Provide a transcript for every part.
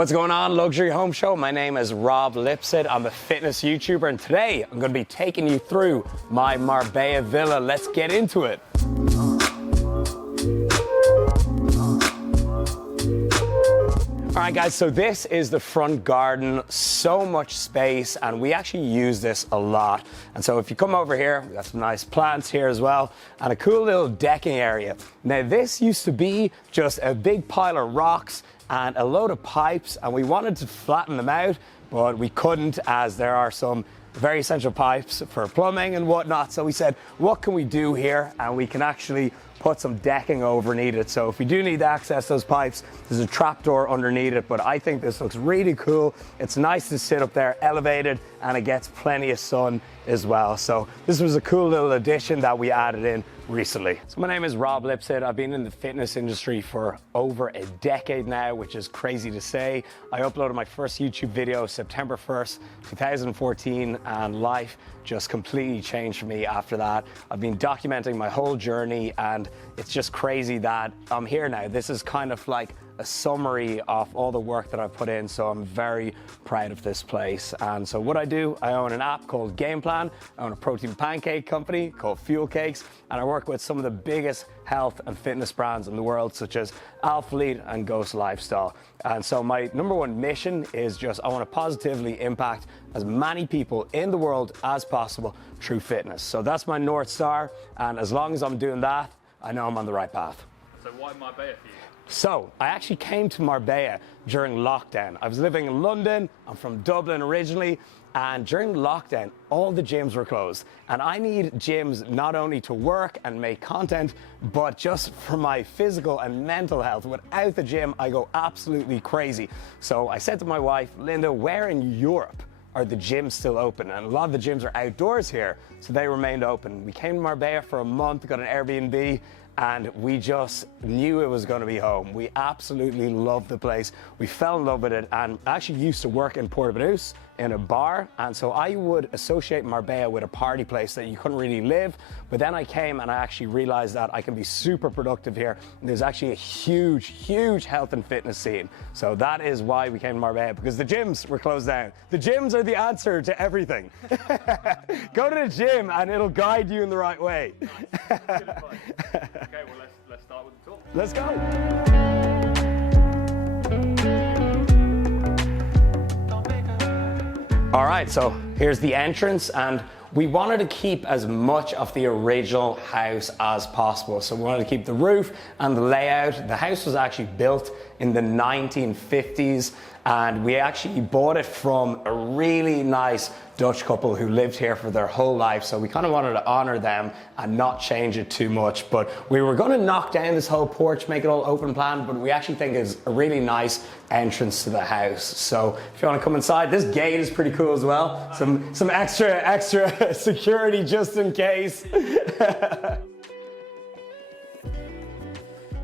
What's going on, Luxury Home Show? My name is Rob Lipsett. I'm a fitness YouTuber, and today I'm going to be taking you through my Marbella villa. Let's get into it. All right, guys, so this is the front garden. So much space, and we actually use this a lot. And so if you come over here, we got some nice plants here as well, and a cool little decking area. Now, this used to be just a big pile of rocks and a load of pipes, and we wanted to flatten them out, but we couldn't, as there are some very essential pipes for plumbing and whatnot. So we said, what can we do here? And we can actually put some decking overneath it. So if we do need to access those pipes, there's a trapdoor underneath it, but I think this looks really cool. It's nice to sit up there elevated, and it gets plenty of sun as well. So this was a cool little addition that we added in recently. So my name is Rob Lipsett. I've been in the fitness industry for over a decade now, which is crazy to say. I uploaded my first YouTube video September 1st, 2014, and life just completely changed for me after that. I've been documenting my whole journey, and it's just crazy that I'm here now. This is kind of like a summary of all the work that I've put in, so I'm very proud of this place. And so what I do, I own an app called Game Plan, I own a protein pancake company called Fuel Cakes, and I work with some of the biggest health and fitness brands in the world, such as Alphalete and Ghost Lifestyle. And so my number one mission is just, I want to positively impact as many people in the world as possible through fitness. So that's my North Star, and as long as I'm doing that, I know I'm on the right path. So why Marbella for you? So I actually came to Marbella during lockdown. I was living in London. I'm from Dublin originally. And during lockdown, all the gyms were closed. And I need gyms not only to work and make content, but just for my physical and mental health. Without the gym, I go absolutely crazy. So I said to my wife, Linda, where in Europe are the gyms still open? And a lot of the gyms are outdoors here, so they remained open. We came to Marbella for a month, got an Airbnb, and we just knew it was going to be home. We absolutely loved the place. We fell in love with it, and I actually used to work in Portobello in a bar, and so I would associate Marbella with a party place that you couldn't really live. But then I came and I actually realized that I can be super productive here, and there's actually a huge health and fitness scene. So that is why we came to Marbella, because the gyms were closed down. The gyms are the answer to everything. Go to the gym and it'll guide you in the right way. Nice. Good advice. Okay, well let's start with the talk. Let's go. All right, so here's the entrance, and we wanted to keep as much of the original house as possible. So we wanted to keep the roof and the layout. The house was actually built in the 1950s, and we actually bought it from a really nice Dutch couple who lived here for their whole life. So we kind of wanted to honor them and not change it too much. But we were going to knock down this whole porch, make it all open plan, but we actually think it's a really nice entrance to the house. So if you want to come inside, this gate is pretty cool as well. Some extra security just in case.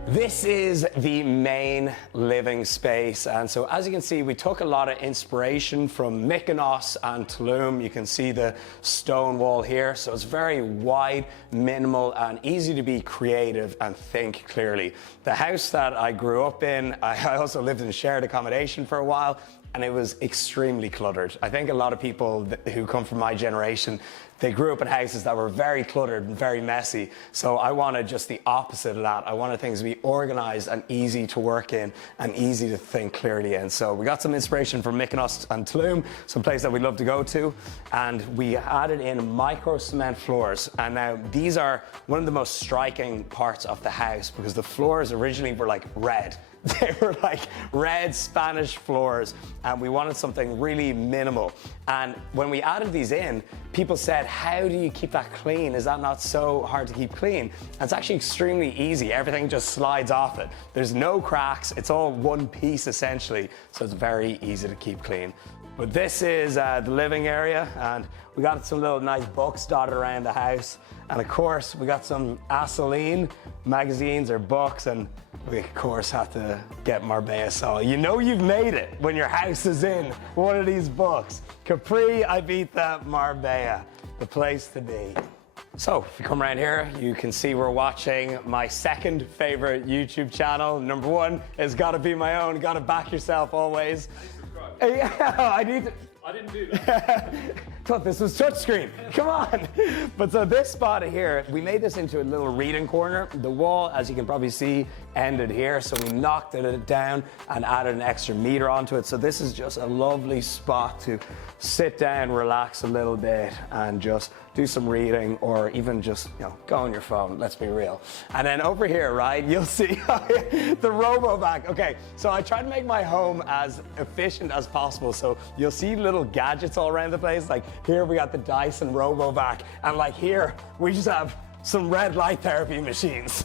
This is the main living space, and so as you can see, we took a lot of inspiration from Mykonos and Tulum. You can see the stone wall here, so it's very wide, minimal, and easy to be creative and think clearly. The house that I grew up in, I also lived in shared accommodation for a while, and it was extremely cluttered. I think a lot of people who come from my generation, they grew up in houses that were very cluttered and very messy. So I wanted just the opposite of that. I wanted things to be organized and easy to work in and easy to think clearly in. So we got some inspiration from Mykonos and Tulum, some place that we'd love to go to. And we added in micro cement floors. And now these are one of the most striking parts of the house, because the floors originally were like red. They were like red Spanish floors, and we wanted something really minimal. And when we added these in, people said, how do you keep that clean? Is that not so hard to keep clean? And it's actually extremely easy. Everything just slides off it. There's no cracks. It's all one piece essentially, so it's very easy to keep clean. But this is the living area, and we got some little nice books dotted around the house. And of course, we got some Asaline magazines or books, and we of course have to get Marbella. So you know you've made it when your house is in one of these books. Capri, Ibiza, Marbella, the place to be. So if you come around here, you can see we're watching my second favorite YouTube channel. Number one has got to be my own. Got to back yourself always. Yeah, I need to. I didn't do that. Thought this was touchscreen. Come on. But so this spot here, we made this into a little reading corner. The wall, as you can probably see, ended here. So we knocked it down and added an extra meter onto it. So this is just a lovely spot to sit down, relax a little bit, and just do some reading, or even just, go on your phone. Let's be real. And then over here, right, you'll see the RoboVac. Okay, so I try to make my home as efficient as possible. So you'll see little gadgets all around the place. Like here we got the Dyson RoboVac, and like here we just have some red light therapy machines.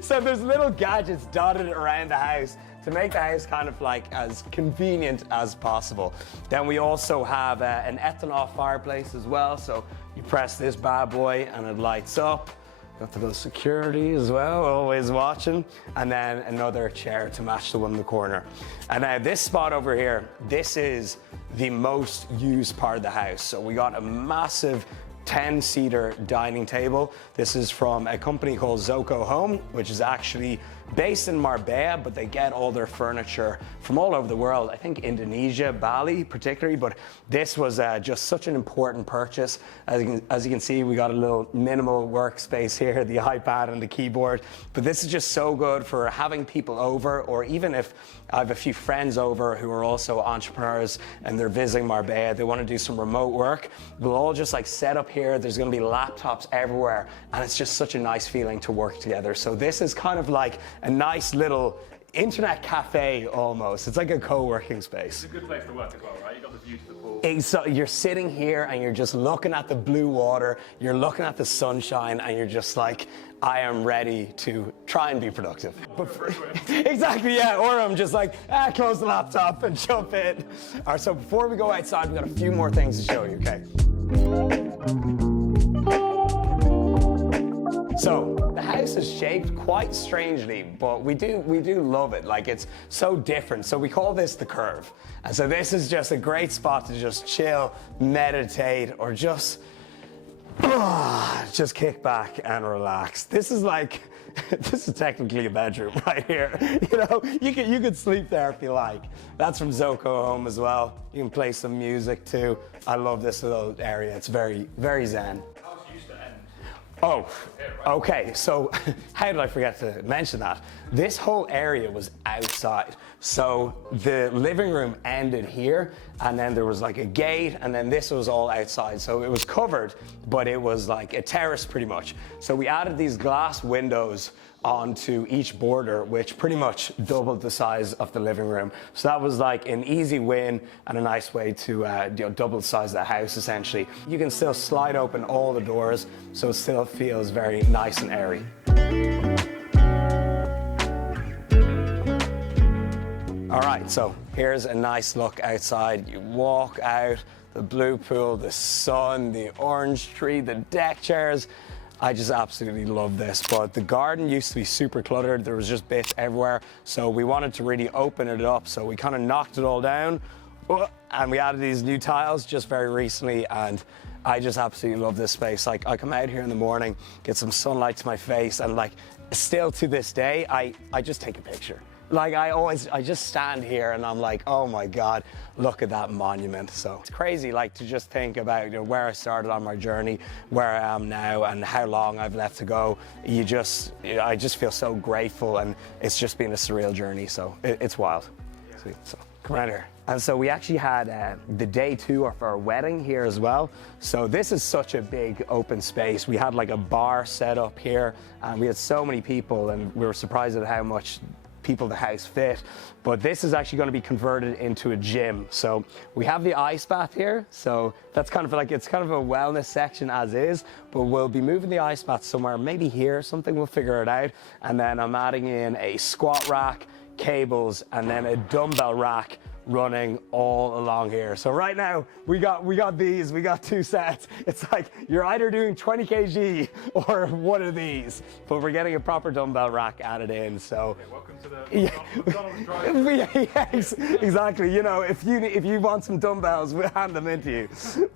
So there's little gadgets dotted around the house to make the house kind of like as convenient as possible. Then we also have an ethanol fireplace as well. So you press this bad boy and it lights up. Got the little security as well, always watching. And then another chair to match the one in the corner. And now this spot over here, this is the most used part of the house. So we got a massive 10-seater dining table. This is from a company called Zoco Home, which is actually based in Marbella, but they get all their furniture from all over the world. I think Indonesia, Bali particularly, but this was just such an important purchase. As you can see, we got a little minimal workspace here, the iPad and the keyboard, but this is just so good for having people over, or even if I have a few friends over who are also entrepreneurs and they're visiting Marbella, they want to do some remote work, we'll all just like set up here. There's going to be laptops everywhere, and it's just such a nice feeling to work together. So this is kind of like a nice little internet cafe almost. It's like a co-working space. It's a good place to work as well, right? You got the view to the pool. So you're sitting here and you're just looking at the blue water, you're looking at the sunshine, and you're just like, I am ready to try and be productive. Exactly, yeah. Or I'm just like, close the laptop and jump in. All right, so before we go outside, we've got a few more things to show you, okay? So the house is shaped quite strangely, but we do love it. Like, it's so different. So we call this the curve. And so this is just a great spot to just chill, meditate, or just kick back and relax. This is like, this is technically a bedroom right here. You could sleep there if you like. That's from Zoco Home as well. You can play some music too. I love this little area. It's very, very zen. The house used to end. Oh, okay. So how did I forget to mention that? This whole area was outside. So the living room ended here, and then there was like a gate, and then this was all outside. So it was covered, but it was like a terrace pretty much. So we added these glass windows onto each border, which pretty much doubled the size of the living room. So that was like an easy win and a nice way to double the size of the house essentially. You can still slide open all the doors, so it still feels very nice and airy. All right, so here's a nice look outside. You walk out, the blue pool, the sun, the orange tree, the deck chairs. I just absolutely love this, but the garden used to be super cluttered. There was just bits everywhere. So we wanted to really open it up. So we kind of knocked it all down, and we added these new tiles just very recently, and I just absolutely love this space. Like, I come out here in the morning, get some sunlight to my face, and like, still to this day, I just take a picture. Like, I just stand here and I'm like, oh my God, look at that monument. So it's crazy, like, to just think about where I started on my journey, where I am now, and how long I've left to go. I just feel so grateful, and it's just been a surreal journey. So it's wild. Sweet. So come around here. And so we actually had the day 2 of our wedding here as well. So this is such a big open space. We had like a bar set up here, and we had so many people, and we were surprised at how much people the house fit. But this is actually going to be converted into a gym. So we have the ice bath here, so that's kind of like, it's kind of a wellness section as is, but we'll be moving the ice bath somewhere, maybe here, something, we'll figure it out. And then I'm adding in a squat rack, cables, and then a dumbbell rack running all along here. So right now we got two sets. It's like you're either doing 20 kg or one of these, but we're getting a proper dumbbell rack added in. So Welcome to the McDonald's drive. exactly. You know, if you want some dumbbells, we'll hand them into you.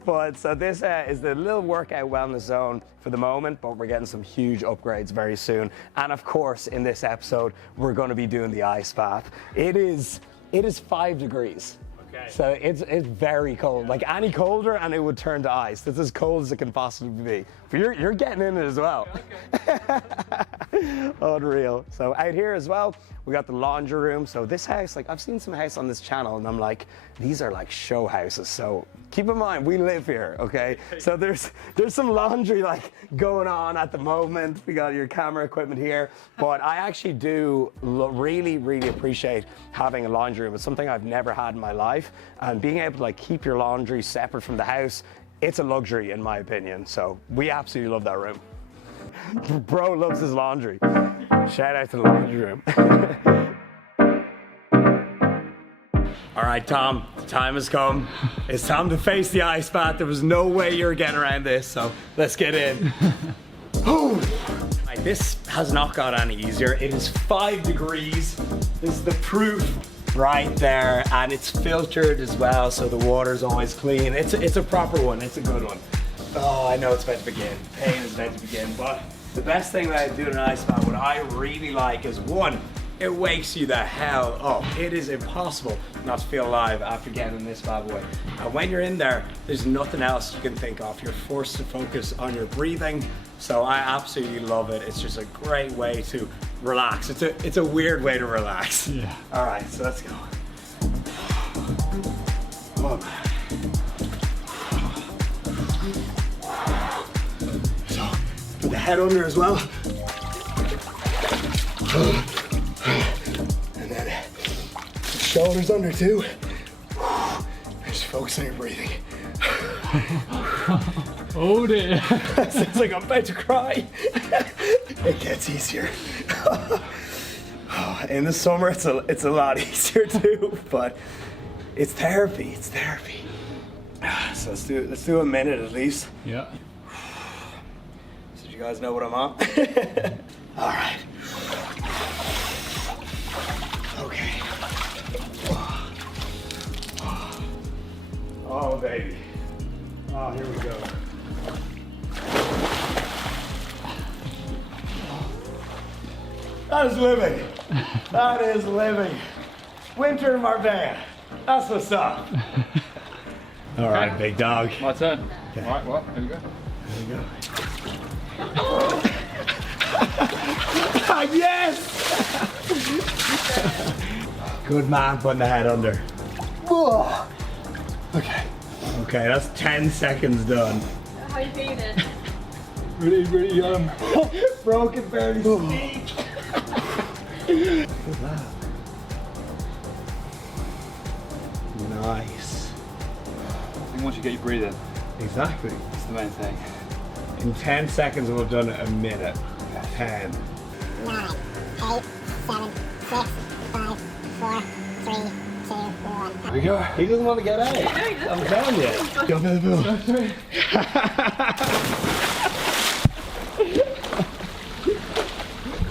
But so this is the little workout wellness zone for the moment, but we're getting some huge upgrades very soon. And of course, in this episode, we're going to be doing the ice bath. It is 5 degrees. Okay. So it's very cold. Like any colder and it would turn to ice. It's as cold as it can possibly be. But you're getting in it as well. Okay. Unreal. So out here as well, we got the laundry room. So this house, like I've seen some house on this channel and I'm like, these are like show houses. So keep in mind, we live here, okay? So there's some laundry like going on at the moment. We got your camera equipment here, but I actually do really, really appreciate having a laundry room. It's something I've never had in my life, and being able to like keep your laundry separate from the house, it's a luxury in my opinion. So we absolutely love that room. Bro loves his laundry. Shout out to the laundry room. All right, Tom, the time has come. It's time to face the ice bath. There was no way you were getting around this, so let's get in. Right, this has not got any easier. It is 5 degrees. This is the proof right there, and it's filtered as well, so the water's always clean. It's a proper one. It's a good one. Oh, I know it's about to begin. Pain is about to begin, but the best thing about doing an ice bath, what I really like is, one, it wakes you the hell up. It is impossible not to feel alive after getting in this bad boy. And when you're in there, there's nothing else you can think of. You're forced to focus on your breathing. So I absolutely love it. It's just a great way to relax. It's a weird way to relax. Yeah. All right, so let's go. Come on, man. So, put the head under as well. And then shoulders under too. Just focus on your breathing. Oh dear. Sounds like I'm about to cry. It gets easier. In the summer, it's a lot easier too, but it's therapy. It's therapy. So let's do a minute at least. Yeah. So you guys know what I'm on. All right. Okay. Oh, baby. Oh, here we go. That is living. That is living. Winter in Marbella. That's what's up. All right, big dog. My turn. Okay. All right, well, here we go. There you go. Yes! Good man putting the head under. Okay. Okay, that's 10 seconds done. How are you feeling? Really, Broken barely speak. Look at that. Nice. I think once you get your breathing, Exactly. it's the main thing. In 10 seconds, we've done it a minute. 10. 9, 8, 7, 6, 5, 4, 3, 2, 1. Here we go. He doesn't want to get out. I'm telling you. Go to the pool.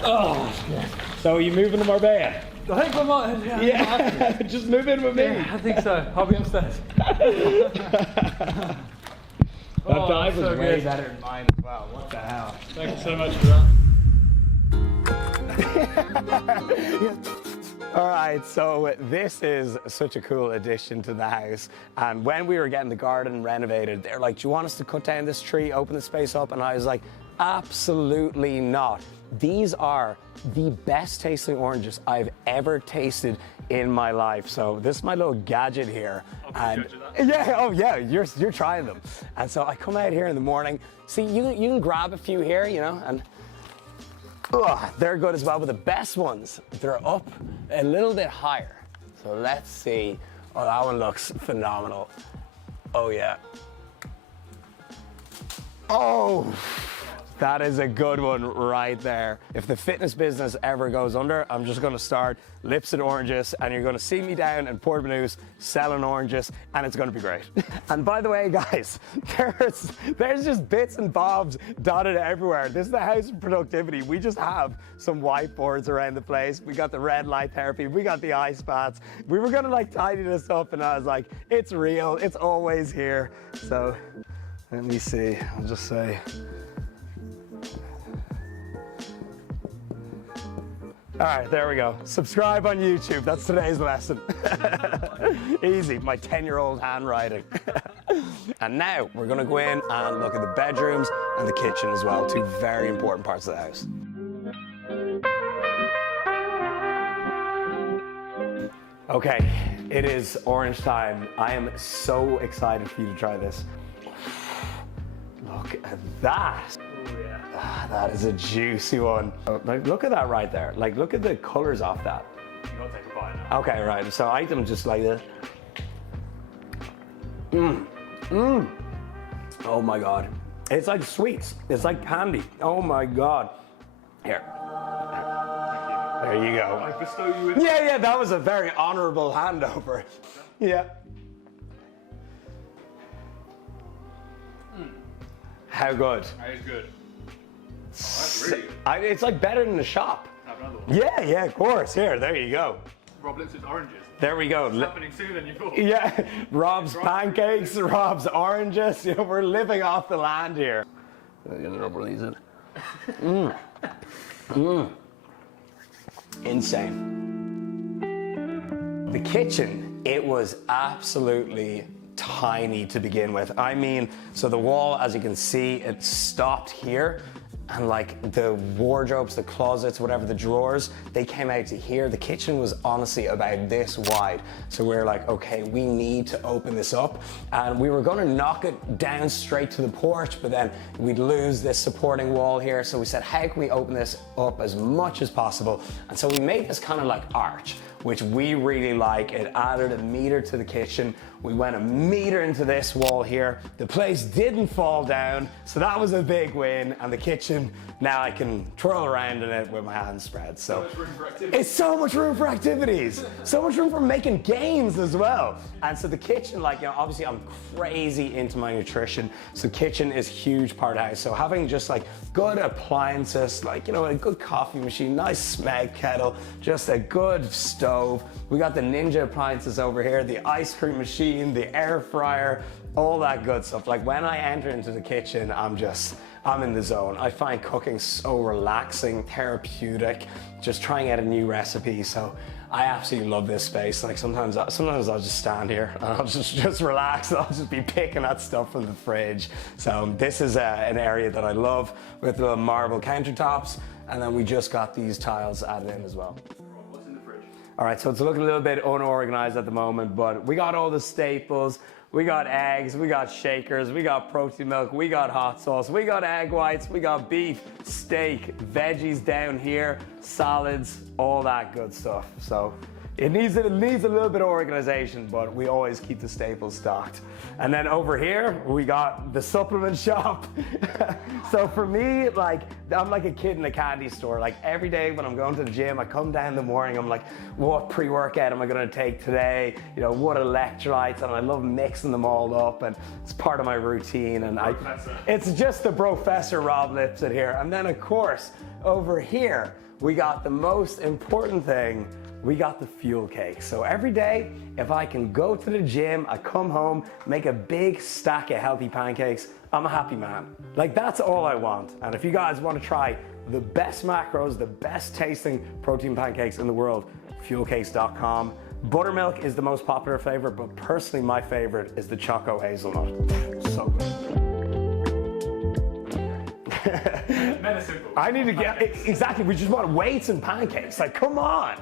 Oh, so are you moving to Marbella? I think we might. Yeah, just move in with me. Yeah, I think so. I'll be upstairs. That dive was so way good. better than mine as well. What the hell? Thank you so much for that. All right, so this is such a cool addition to the house. And when we were getting the garden renovated, they're like, do you want us to cut down this tree, open the space up? And I was like, absolutely not. These are the best tasting oranges I've ever tasted in my life. So this is my little gadget here. And yeah, oh yeah, you're trying them. And so I come out here in the morning. See, you can grab a few here, you know, and they're good as well. But the best ones, they're up a little bit higher. So let's see. Oh, that one looks phenomenal. Oh yeah. Oh. That is a good one right there. If the fitness business ever goes under, I'm just gonna start Lipsett oranges, and you're gonna see me down in Port News selling oranges, and it's gonna be great. And by the way, guys, there's just bits and bobs dotted everywhere. This is the house of productivity. We just have some whiteboards around the place. We got the red light therapy, we got the ice baths. We were gonna like tidy this up, and I was like, it's real, it's always here. So let me see, I'll just say, all right, there we go. Subscribe on YouTube. That's today's lesson. Easy, my 10-year-old handwriting. And now we're gonna go in and look at the bedrooms and the kitchen as well, two very important parts of the house. Okay, it is orange time. I am so excited for you to try this. Look at that. That is a juicy one. Oh, like, look at that right there. Like, look at the colors off that. You gotta take a bite now. Okay, right. So I eat them just like this. Oh my God. It's like sweets. It's like candy. Oh my God. Here. There you go. I bestow you with. Yeah, that was a very honorable handover. Yeah. How good? That is good. Oh, that's really good. It's like better than the shop. Have another one. Yeah, of course. Here, there you go. Rob Lipsett's oranges. There we go. It's happening sooner than you thought. Yeah, Rob's pancakes, Rob's oranges. You know, we're living off the land here. I'm gonna release it. Insane. The kitchen, it was absolutely tiny to begin with. I mean, so the wall, as you can see, it stopped here, and like the wardrobes, the closets, whatever, the drawers, they came out to here. The kitchen was honestly about this wide. So we were like, okay, we need to open this up. And we were gonna knock it down straight to the porch, but then we'd lose this supporting wall here. So we said, how can we open this up as much as possible? And so we made this kind of like arch, which we really like. It added a meter to the kitchen. We went a meter into this wall here. The place didn't fall down, so that was a big win. And the kitchen, now I can twirl around in it with my hands spread. So much room for activities. it's so much room for activities. So much room for making games as well. And so the kitchen, like, you know, obviously I'm crazy into my nutrition. So kitchen is a huge part of the house. So having just like good appliances, like, you know, a good coffee machine, nice Smeg kettle, just a good stove. We got the Ninja appliances over here, the ice cream machine, the air fryer, all that good stuff. Like when I enter into the kitchen, I'm in the zone. I find cooking so relaxing, therapeutic, just trying out a new recipe. So I absolutely love this space. Like sometimes I'll just stand here and I'll just relax. I'll just be picking at stuff from the fridge. So this is an area that I love with the marble countertops. And then we just got these tiles added in as well. What's in the fridge? All right, so it's looking a little bit unorganized at the moment, but we got all the staples. We got eggs, we got shakers, we got protein milk, we got hot sauce, we got egg whites, we got beef, steak, veggies down here, salads, all that good stuff. So it needs a little bit of organization, but we always keep the staples stocked. And then over here, we got the supplement shop. So for me, like, I'm like a kid in a candy store. Like every day when I'm going to the gym, I come down in the morning, I'm like, what pre-workout am I gonna take today? You know, what electrolytes? And I love mixing them all up, and it's part of my routine. And it's just the Professor Rob Lipsett here. And then of course, over here, we got the most important thing. We got the fuel cake. So every day, if I can go to the gym, I come home, make a big stack of healthy pancakes, I'm a happy man. Like that's all I want. And if you guys want to try the best macros, the best tasting protein pancakes in the world, fuelcakes.com. Buttermilk is the most popular flavor, but personally my favorite is the Choco Hazelnut. So good. I need to get, exactly, we just want weights and pancakes, like come on.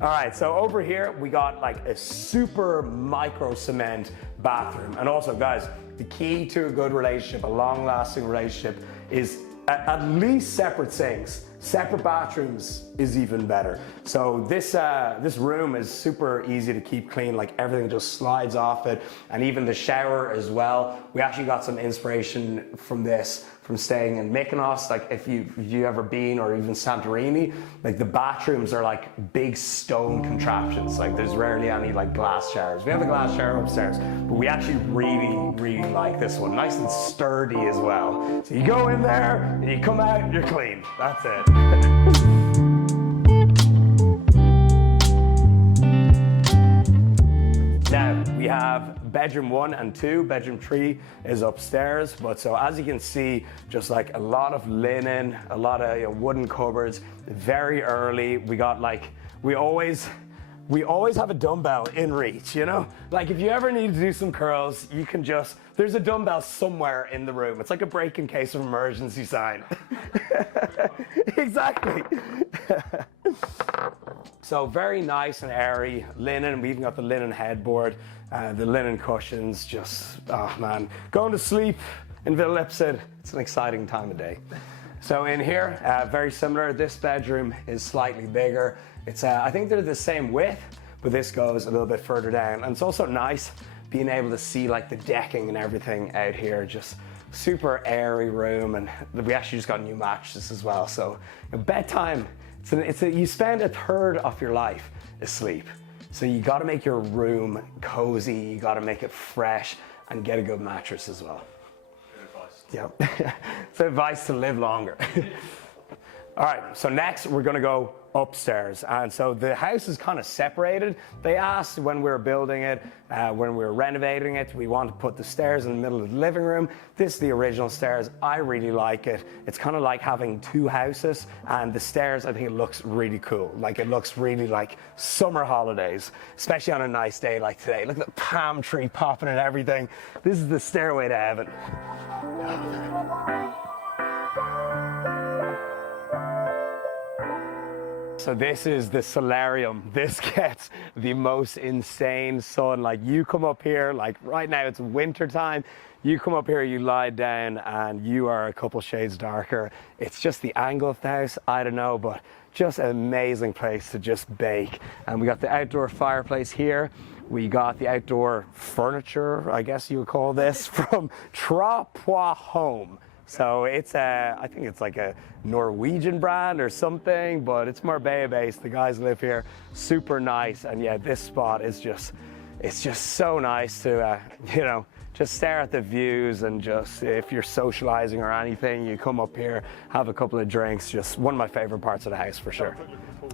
All right, so over here we got like a super micro cement bathroom. And also guys, the key to a good relationship, a long lasting relationship, is at least separate sinks, separate bathrooms, is even better. So this room is super easy to keep clean, like everything just slides off it, and even the shower as well. We actually got some inspiration from this from staying in Mykonos. Like if you ever been, or even Santorini, like the bathrooms are like big stone contraptions. Like there's rarely any like glass showers. We have a glass shower upstairs, but we actually really like this one. Nice and sturdy as well. So you go in there and you come out and you're clean. That's it. Now we have bedroom 1 and 2. Bedroom 3 is upstairs, but so as you can see, just like a lot of linen, a lot of wooden cupboards. Very early, we got like, we always have a dumbbell in reach, you know? Like if you ever need to do some curls, you can just, there's a dumbbell somewhere in the room. It's like a break in case of emergency sign. Exactly. So very nice and airy linen. We even got the linen headboard, the linen cushions, just, oh man. Going to sleep in Villa Lipsett, it's an exciting time of day. So in here, very similar. This bedroom is slightly bigger. It's, I think they're the same width, but this goes a little bit further down. And it's also nice being able to see like the decking and everything out here. Just super airy room, and we actually just got new mattresses as well. So bedtime, you spend a third of your life asleep. So you gotta make your room cozy, you gotta make it fresh, and get a good mattress as well. Good advice. Yeah, it's advice to live longer. All right, so next we're gonna go upstairs. And so the house is kind of separated. They asked when we were building it, when we were renovating it, we want to put the stairs in the middle of the living room. This is the original stairs. I really like it. It's kind of like having two houses, and the stairs, I think it looks really cool. Like it looks really like summer holidays, especially on a nice day like today. Look at the palm tree popping and everything. This is the stairway to heaven. So this is the Solarium. This gets the most insane sun. Like you come up here, like right now it's winter time, you come up here, you lie down, and you are a couple shades darker. It's just the angle of the house, I don't know, but just an amazing place to just bake. And we got the outdoor fireplace here. We got the outdoor furniture, I guess you would call this, from Trois Home. So it's I think it's like a Norwegian brand or something, but it's Marbella based. The guys live here, super nice. And yeah, this spot is just, it's just so nice to, you know, just stare at the views, and just, if you're socializing or anything, you come up here, have a couple of drinks. Just one of my favorite parts of the house for sure.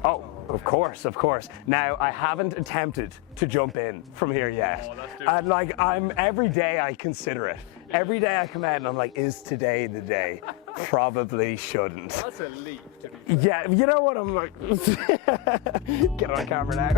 Oh, of course, of course. Now, I haven't attempted to jump in from here yet. And like, every day I consider it. Every day I come out and I'm like, is today the day? Probably shouldn't. That's a leap. Yeah, you know what? I'm like, get on camera now.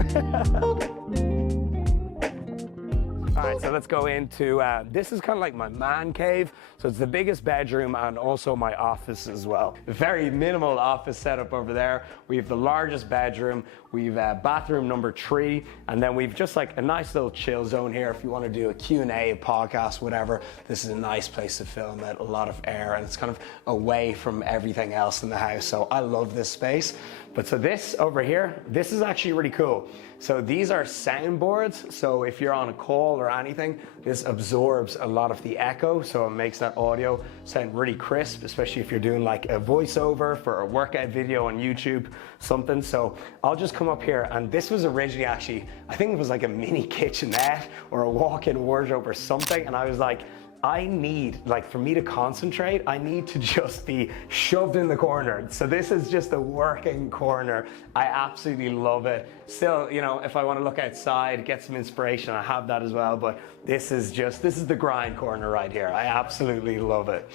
All right, so let's go into, this is kind of like my man cave. So it's the biggest bedroom and also my office as well. A very minimal office setup over there. We have the largest bedroom. We've bathroom number 3. And then we've just like a nice little chill zone here. If you want to do a Q&A, a podcast, whatever, this is a nice place to film it. A lot of air, and it's kind of away from everything else in the house. So I love this space. But so this over here, this is actually really cool. So these are soundboards. So if you're on a call or anything, this absorbs a lot of the echo. So it makes that audio sound really crisp, especially if you're doing like a voiceover for a workout video on YouTube, something. So I'll just come up here, and this was originally actually, I think it was like a mini kitchenette or a walk-in wardrobe or something. And I was like, I need, like, for me to concentrate, I need to just be shoved in the corner. So this is just a working corner. I absolutely love it. Still, you know, if I want to look outside, get some inspiration, I have that as well. But this is the grind corner right here. I absolutely love it.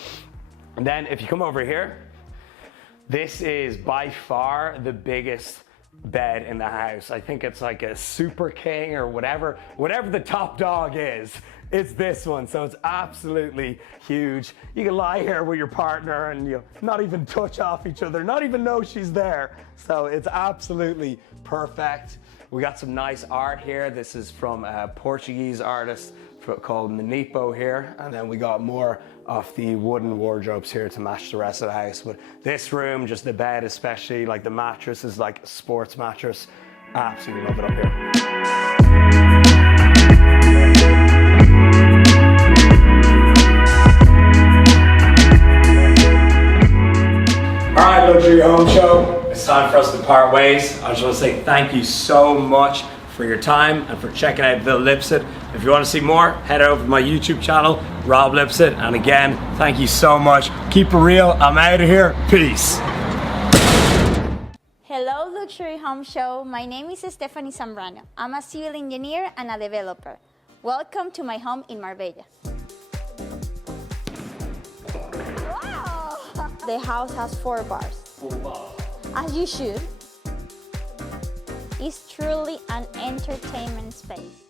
And then if you come over here, this is by far the biggest bed in the house. I think it's like a Super King or whatever the top dog is. It's this one, so it's absolutely huge. You can lie here with your partner and you not even touch off each other, not even know she's there. So it's absolutely perfect. We got some nice art here. This is from a Portuguese artist called Manipo here. And then we got more of the wooden wardrobes here to match the rest of the house. But this room, just the bed especially, like the mattress is like a sports mattress. I absolutely love it up here. Alright, Luxury Home Show. It's time for us to part ways. I just want to say thank you so much for your time and for checking out Villa Lipsett. If you want to see more, head over to my YouTube channel, Rob Lipsett. And again, thank you so much. Keep it real. I'm out of here. Peace. Hello, Luxury Home Show. My name is Stephanie Zambrano. I'm a civil engineer and a developer. Welcome to my home in Marbella. Wow! The house has 4 bars. 4 bars. As you should. It's truly an entertainment space.